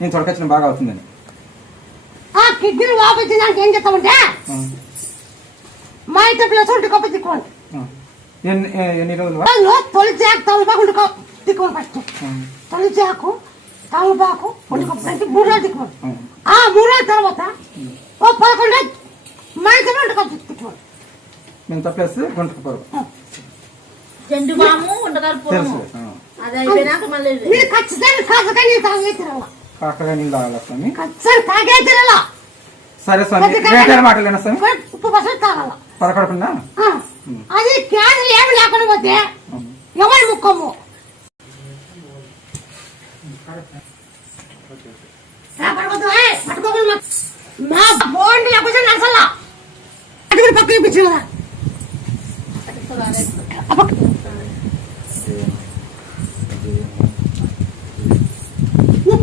నేను తొడకొచ్చిన బాగా అవుతుందని. కిడ్నీలు వాపించడానికి ఏం చేస్తామంటే మా ఇంటి పిల్లలు సొంటి కప్ప తిక్కోండి. ఎన్ని రోజులు తొలిచి తలబాకు తిక్కోండి. ఫస్ట్ తొలిచాకు తలబాకు వండుకోండి 3 రోజులు తిక్కోండి. 3 రోజుల తర్వాత 11 మా ఇంటి వంట కప్ప తిక్కోండి. మేము తప్పేస్తే గుంటకు పొరుగు జండు బాము ఉండగలుపుతాము. అది అయిపోయినాక మళ్ళీ మీరు ఖచ్చితంగా కాకగా నీళ్ళు తాగే తిరాల. కాకగా నీళ్ళు తాగాల స్వామి. ఖచ్చితంగా తాగే తిరాల. సరే స్వామి. మాటలేనా స్వామి? ఉప్పు పసలు తాగాల. పడకడకుండా అది క్యాన్సర్ ఏమి లేకుండా పోతే ఎవరి ముక్కము మా బోండి లేకపోతే నడసల్లా అటుకుని పక్కన ఇప్పించదా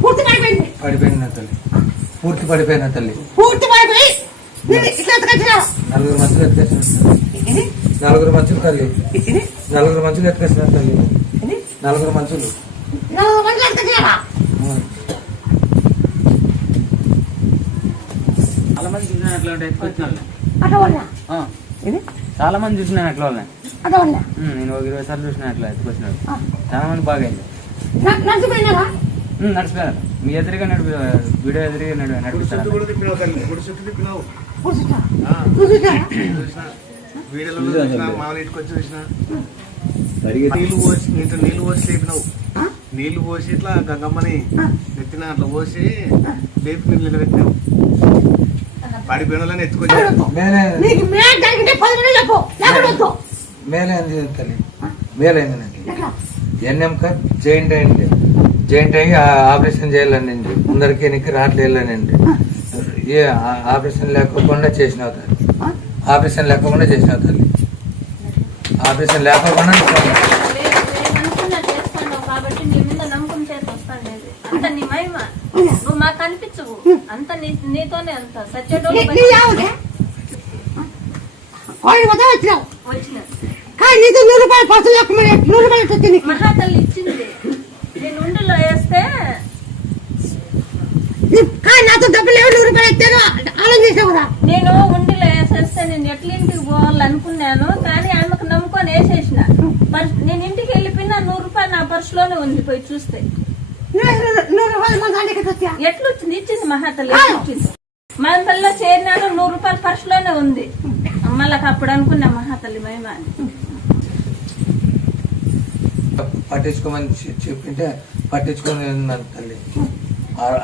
పూర్తి పడిపోయింది. పడిపోయిన తల్లి పూర్తి పడిపోయిన తల్లి పూర్తి పడిపోయి ఇట్లా ఎత్తుకొచ్చినా 4 మంచులు ఎత్తుకొచ్చినట్టు 4 మంచులు తల్లి 4 మంచులు ఎత్తుకొచ్చినట్టు తల్లి 4 మంచులు ఎత్తుకొచ్చినా. చాలా మంది చూసిన అట్లా ఎత్తుకొచ్చిన చాలా మంది చూసినాను అట్లా వాళ్ళని. నేను ఒక 20 సార్లు చూసిన అట్లా ఎత్తుకొచ్చినాడు. చాలా మంది బాగా అయింది. నడిచిపోయారు. మీ ఎదురుగా వీడియో ఎదురుగా నడిపిస్తారు. నీళ్లు పోసి లేపినావు. నీళ్లు పోసి ఇట్లా గంగమ్మని నెత్తిన అట్లా పోసి లేపి నీళ్ళు నిలబెట్టినావు. పడిపోయిన ఎత్తుకొచ్చావు. మేలైంది తల్లి మేలైంది. ఎన్ఎంక జాయింట్ అయ్యి ఆపరేషన్ చేయాలనండి. అందరికి ఎనికి రావట్లేదండి. ఏ ఆపరేషన్ లేకుండా చేసినావు తల్లి. ఆపరేషన్ లేకుండా చేసినావు తల్లి. ఆపరేషన్ లేకుండా కాబట్టి నీ మీద నమ్మకం చేసి వస్తాను. అంత నీ మహిమ నువ్వు మాకు కనిపించవు. అంత నీతోనే అంత సత్యడోలు వచ్చిన మహాతల్లి ఇచ్చింది. నేను ఉండిలో వేస్తే నాతో డబ్బులు 100 రూపాయలు ఎత్తాను ఆలోచించావు కదా. నేను ఉండిలో వేసేస్తే నేను ఎట్ల ఇంటికి పోవాలనుకున్నాను. కానీ ఆమెకు నమ్ముకొని వేసేసిన. నేను ఇంటికి వెళ్ళిపోయినా 100 రూపాయలు నా పర్సులోనే ఉంది. పోయి చూస్తే ఎట్లా వచ్చింది? ఇచ్చింది మహాతల్లి ఇచ్చింది. మహాతల్లిలో చేరినాను 100 రూపాయలు పర్సులోనే ఉంది. మళ్ళీ అప్పుడు అనుకున్నా మహాతల్లి మహిమ అని. పట్టించుకోమని చెప్పింటే పట్టించుకొని తల్లి.